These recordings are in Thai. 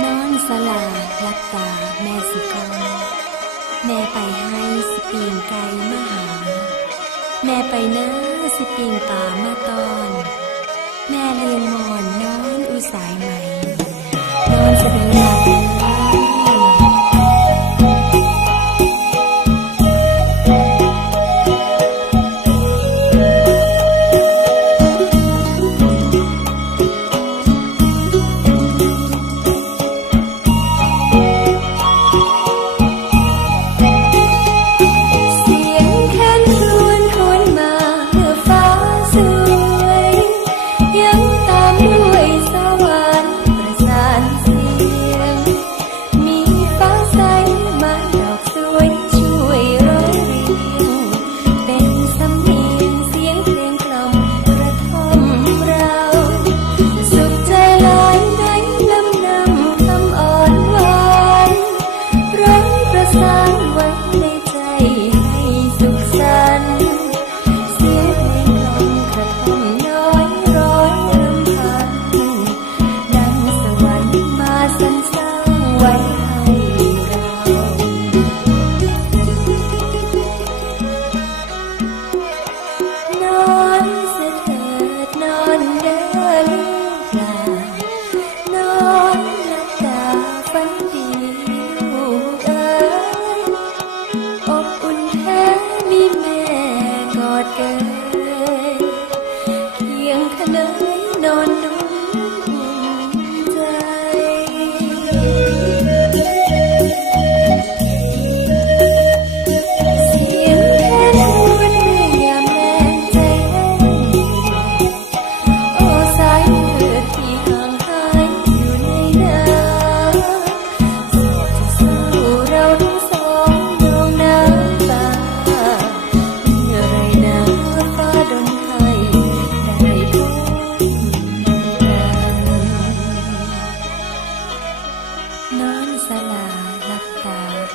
นอนสลาลับตาแม่สิกองแม่ไปให้สิปีงไกมาหา แม่ไปนะสิปีงป่ามาตอน แม่เลี้ยงมอนนอนอุสายไหม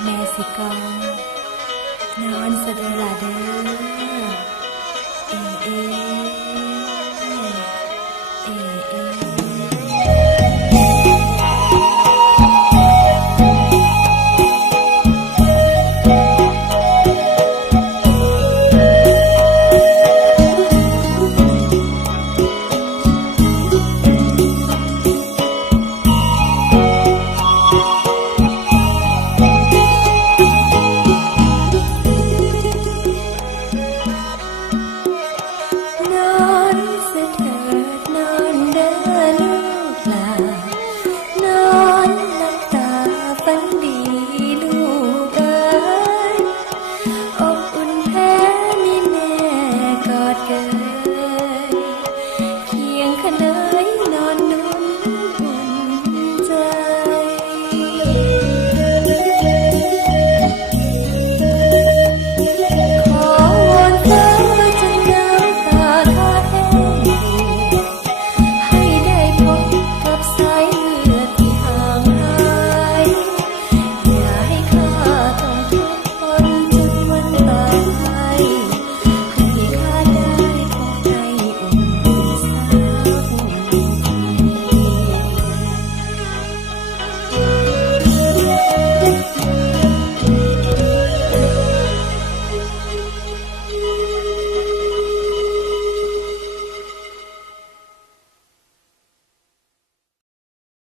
Mexico. Now answer the ladder.